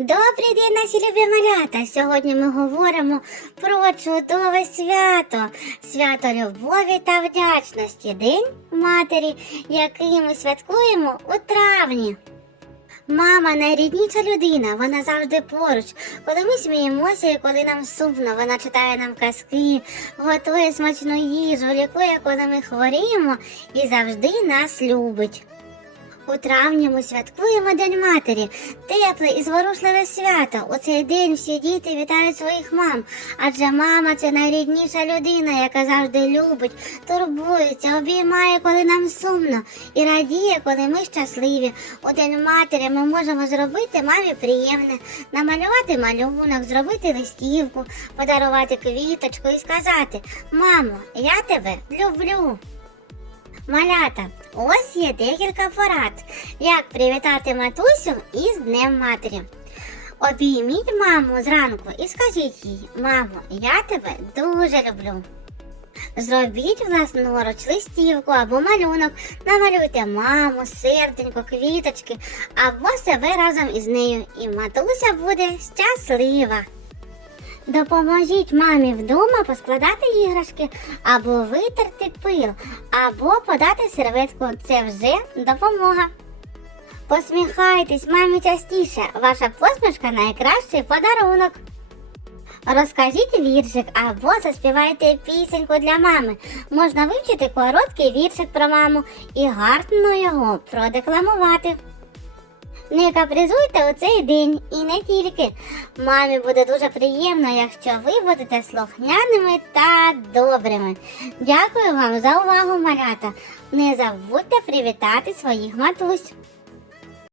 Добрий день, наші любі малята! Сьогодні ми говоримо про чудове свято, свято любові та вдячності, День матері, який ми святкуємо у травні. Мама найрідніша людина, вона завжди поруч. Коли ми сміємося і коли нам сумно, вона читає нам казки, готує смачну їжу, лікує, коли ми хворіємо і завжди нас любить. У травні ми святкуємо День матері, тепле і зворушливе свято. У цей день всі діти вітають своїх мам, адже мама це найрідніша людина, яка завжди любить, турбується, обіймає, коли нам сумно, і радіє, коли ми щасливі. У День матері ми можемо зробити мамі приємне, намалювати малюнок, зробити листівку, подарувати квіточку і сказати: Мамо, я тебе люблю. Малята, ось є декілька порад, як привітати матусю із Днем Матері. Обійміть маму зранку і скажіть їй, мамо, я тебе дуже люблю. Зробіть власноруч листівку або малюнок, намалюйте маму, серденько, квіточки або себе разом із нею, і матуся буде щаслива. Допоможіть мамі вдома поскладати іграшки, або витерти пил, або подати серветку. Це вже допомога. Посміхайтесь мамі частіше. Ваша посмішка найкращий подарунок. Розкажіть віршик або заспівайте пісеньку для мами. Можна вивчити короткий віршик про маму і гарно його продекламувати. Не капризуйте у цей день і не тільки. Мамі буде дуже приємно, якщо ви будете слухняними та добрими. Дякую вам за увагу, малята. Не забудьте привітати своїх матусь.